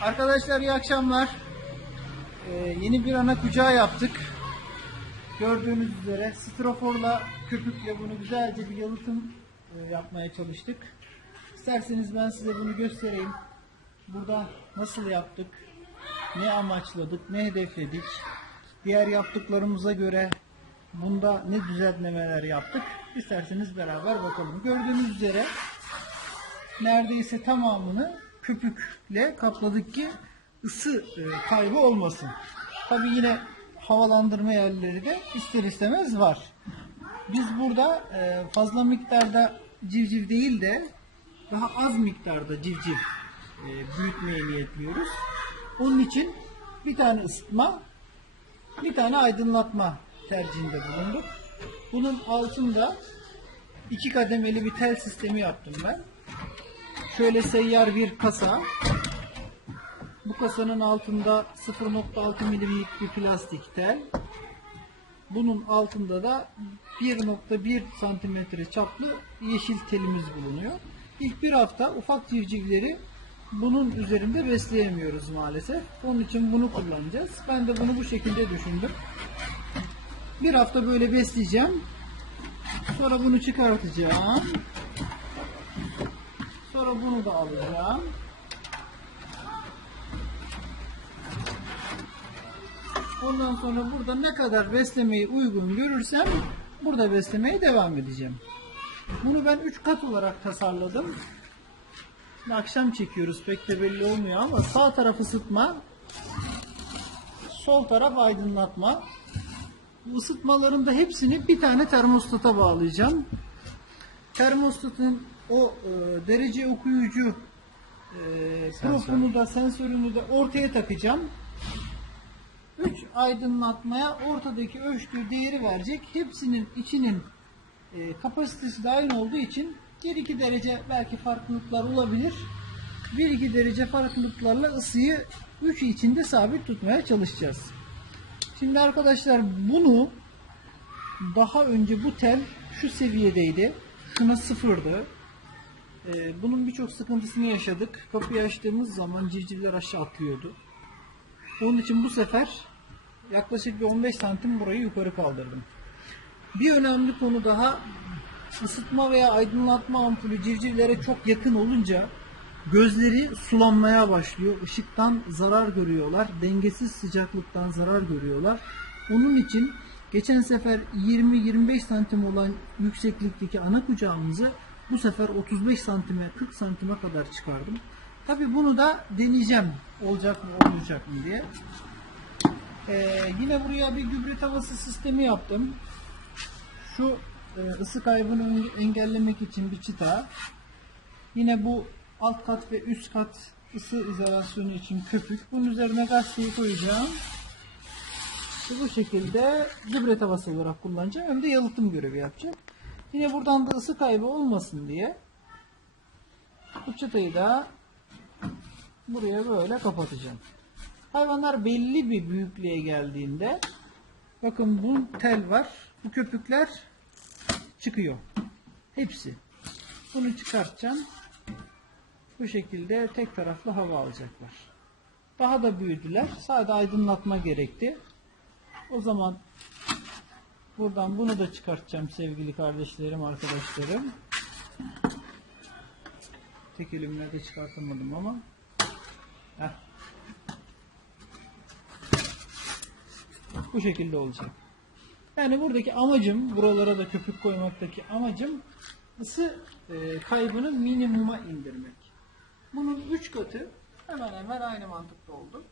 Arkadaşlar iyi akşamlar. Ee, yeni bir ana kucağı yaptık. Gördüğünüz üzere stroforla köpükle bunu güzelce bir yalıtım e, yapmaya çalıştık. İsterseniz ben size bunu göstereyim. Burada nasıl yaptık, ne amaçladık, ne hedefledik, diğer yaptıklarımıza göre bunda ne düzenlemeler yaptık. İsterseniz beraber bakalım. Gördüğünüz üzere neredeyse tamamını köpükle kapladık ki ısı e, kaybı olmasın. Tabi yine havalandırma yerleri de ister istemez var. Biz burada e, fazla miktarda civciv değil de daha az miktarda civciv e, büyütmeyi niyetliyoruz. Onun için bir tane ısıtma, bir tane aydınlatma tercihinde bulunduk. Bunun altında iki kademeli bir tel sistemi yaptım ben. Şöyle seyyar bir kasa. Bu kasanın altında 0.6 milimlik bir plastik tel. Bunun altında da 1.1 santimetre çaplı yeşil telimiz bulunuyor. İlk bir hafta ufak civcivleri bunun üzerinde besleyemiyoruz maalesef. Onun için bunu kullanacağız. Ben de bunu bu şekilde düşündüm. Bir hafta böyle besleyeceğim. Sonra bunu çıkartacağım. Sonra bunu da alacağım. Ondan sonra burada ne kadar beslemeyi uygun görürsem burada beslemeye devam edeceğim. Bunu ben 3 kat olarak tasarladım. Akşam çekiyoruz pek de belli olmuyor ama sağ taraf ısıtma, sol taraf aydınlatma. Bu ısıtmaların da hepsini bir tane termostata bağlayacağım. Termostatın o e, derece okuyucu e, da sensörünü de ortaya takacağım. 3 aydınlatmaya ortadaki ölçtüğü değeri verecek. Hepsinin içinin e, kapasitesi de aynı olduğu için 1-2 derece belki farklılıklar olabilir. 1-2 derece farklılıklarla ısıyı 3 içinde sabit tutmaya çalışacağız. Şimdi arkadaşlar bunu daha önce bu tel şu seviyedeydi. Şuna sıfırdı. Ee, bunun birçok sıkıntısını yaşadık. Kapıyı açtığımız zaman civcivler aşağı atlıyordu. Onun için bu sefer yaklaşık bir 15 santim burayı yukarı kaldırdım. Bir önemli konu daha ısıtma veya aydınlatma ampulü civcivlere çok yakın olunca gözleri sulanmaya başlıyor. Işıktan zarar görüyorlar. Dengesiz sıcaklıktan zarar görüyorlar. Onun için geçen sefer 20-25 santim olan yükseklikteki ana kucağımızı bu sefer 35 santime 40 santime kadar çıkardım. Tabi bunu da deneyeceğim. Olacak mı olmayacak mı diye. Ee, yine buraya bir gübre tavası sistemi yaptım. Şu e, ısı kaybını engellemek için bir çıta. Yine bu alt kat ve üst kat ısı izolasyonu için köpük. Bunun üzerine gazeteyi koyacağım. Bu şekilde gübre tavası olarak kullanacağım. Hem de yalıtım görevi yapacağım. Yine buradan da ısı kaybı olmasın diye bu çıtayı da buraya böyle kapatacağım. Hayvanlar belli bir büyüklüğe geldiğinde bakın bu tel var. Bu köpükler çıkıyor. Hepsi. Bunu çıkartacağım. Bu şekilde tek taraflı hava alacaklar. Daha da büyüdüler. Sadece aydınlatma gerekti. O zaman buradan bunu da çıkartacağım sevgili kardeşlerim, arkadaşlarım. Tek elimle de çıkartamadım ama. Heh. Bu şekilde olacak. Yani buradaki amacım, buralara da köpük koymaktaki amacım ısı e, kaybını minimuma indirmek. Bunun 3 katı hemen hemen aynı mantıkta oldu.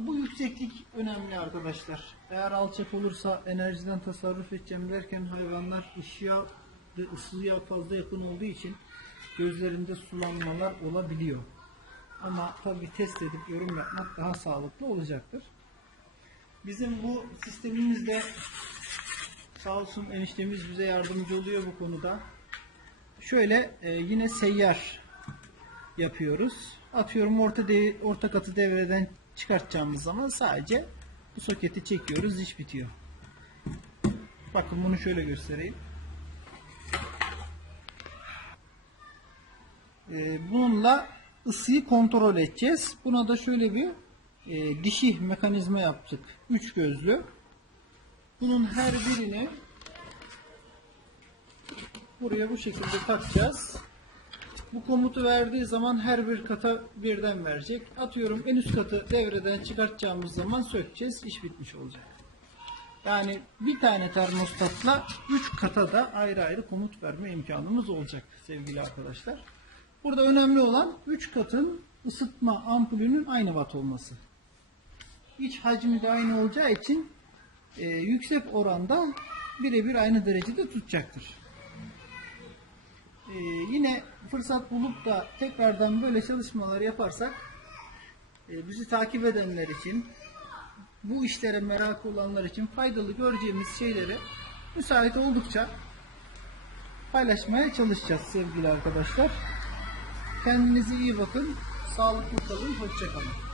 Bu yükseklik önemli arkadaşlar. Eğer alçak olursa enerjiden tasarruf edeceğim derken hayvanlar ışığa ve ısıya fazla yakın olduğu için gözlerinde sulanmalar olabiliyor. Ama tabii test edip yorum yapmak daha sağlıklı olacaktır. Bizim bu sistemimizde sağ olsun eniştemiz bize yardımcı oluyor bu konuda. Şöyle e, yine seyyar yapıyoruz. Atıyorum orta de, orta katı devreden çıkartacağımız zaman sadece bu soketi çekiyoruz, iş bitiyor. Bakın bunu şöyle göstereyim. E, bununla ısıyı kontrol edeceğiz. Buna da şöyle bir e, dişi mekanizma yaptık. Üç gözlü. Bunun her birini buraya bu şekilde takacağız. Bu komutu verdiği zaman her bir kata birden verecek. Atıyorum en üst katı devreden çıkartacağımız zaman sökeceğiz. İş bitmiş olacak. Yani bir tane termostatla 3 kata da ayrı ayrı komut verme imkanımız olacak sevgili arkadaşlar. Burada önemli olan 3 katın ısıtma ampulünün aynı watt olması. İç hacmi de aynı olacağı için e, yüksek oranda birebir aynı derecede tutacaktır e, yine fırsat bulup da tekrardan böyle çalışmalar yaparsak e, bizi takip edenler için bu işlere merak olanlar için faydalı göreceğimiz şeyleri müsait oldukça paylaşmaya çalışacağız sevgili arkadaşlar. Kendinize iyi bakın. Sağlıklı kalın. Hoşçakalın.